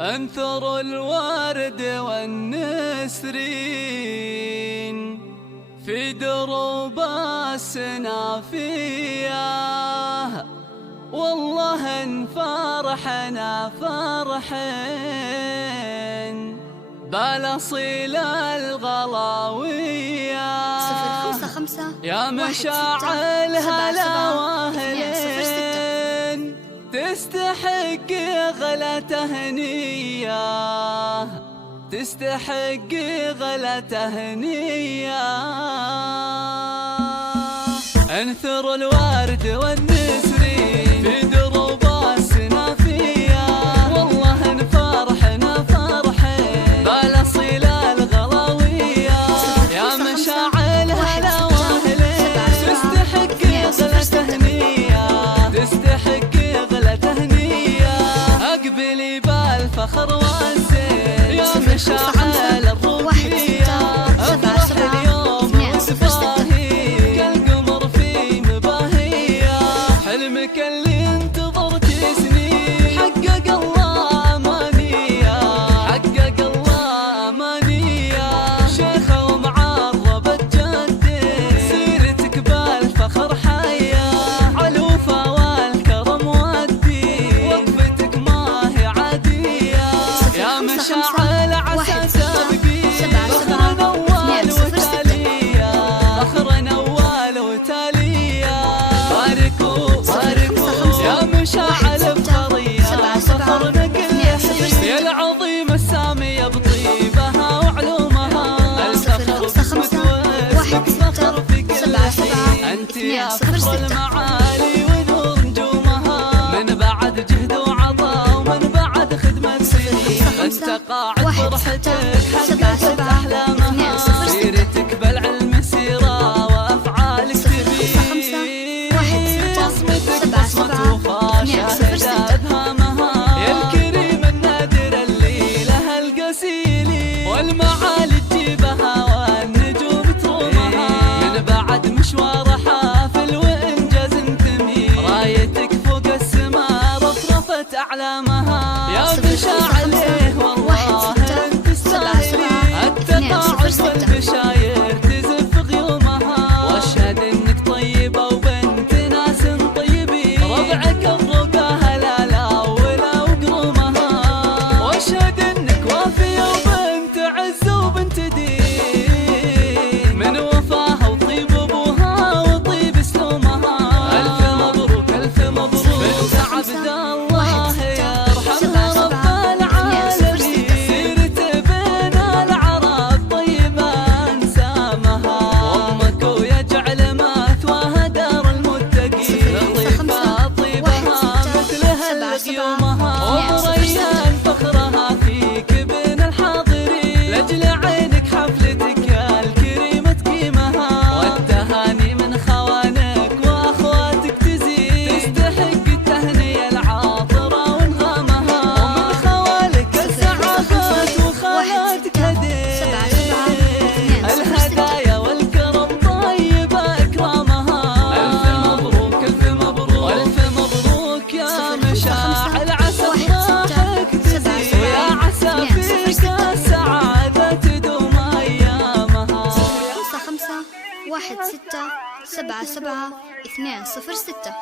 أنثر الورد والنسرين في دروب السنافية، والله إن فرحنا فرحين بالأصيل الغلاوية. 055 يا مشاعل هلا واهلين تستحق غلا تهنية، تستحق غلا تهنية. انثر الورد والنسرين في دروب السنافية، والله ان فرحنا فرحين بالاصيل الغلاوية. يا مشاعل هلا واهلين تستحق غلا تهنية، تستحق غلا تهنية. اقبلي بالفخر والزين يا مشاعل الروحية، افرح اليوم وتباهي كالقمر في مباهية. حلمك اللي انتظرت سنين حقق الله امانية، حقق الله امانية. شيخة ومعربة جدين سيرتك بالفخر حية، علوفة والكرم والدين وقفتك ما هي عادية. يا مشاعل عسى سابقين فخرنا اول وتالية، فخرنا اول وتالية. باركوا باركوا يا مشاعل بطرية، فخرنا كل حين يا العظيمة السامية بطيبها وعلومها. الفخر باسمك واسمك فخر في كل حين، انت يا فخر المعالي ونور نجومها. من بعد جهد وعطاء ومن بعد خدمة سنين، انت قاعد فرحتك حققت احلامها. سيرتك بالعلم سيرة وافعالك تبين، بصمتك بصمة وفا شاهدة ابهامها. يا الكريم النادر اللي لها القسيلي، والمعالي تجيبها والنجوم ترومها. من بعد مشوار حافل وانجاز تميل، رايتك فوق السماء رفرفت اعلامها. يا مشاعل والله انت تستاهلي التقاعد والبشاير تزف غيومها. واشهد انك طيبة وبنت ناس طيبين، ربعك الرقى هلالا ولا وقرومها. واشهد انك وافية وبنت عز وبنت دين، من وفاها وطيب ابوها وطيب سلومها. الف مبروك الف مبروك بنت عبد الله يرحمها رب العالمين. سيرت بين العرب طيبة انسامها، وامك ويجعل مثواها دار المتقين. لطيفة طيبها مثلها الغيومها، ومريان فخرها فيك بين الحاضرين. لاجل عينك حفلتك يا الكريمة تقيمها، والتهاني من خوانك واخواتك تزيد. تستحق التهنية العاطرة وانغامها، ومن خوالك السعادات وخالاتك هدية. الهدايا والكرم طيبة اكرامها. الف مبروك الف مبروك والف مبروك يا مشاعل، عسى فرحك تزيد ويا عسى فيك السعادة تدوم ايامها. 55 16 77 206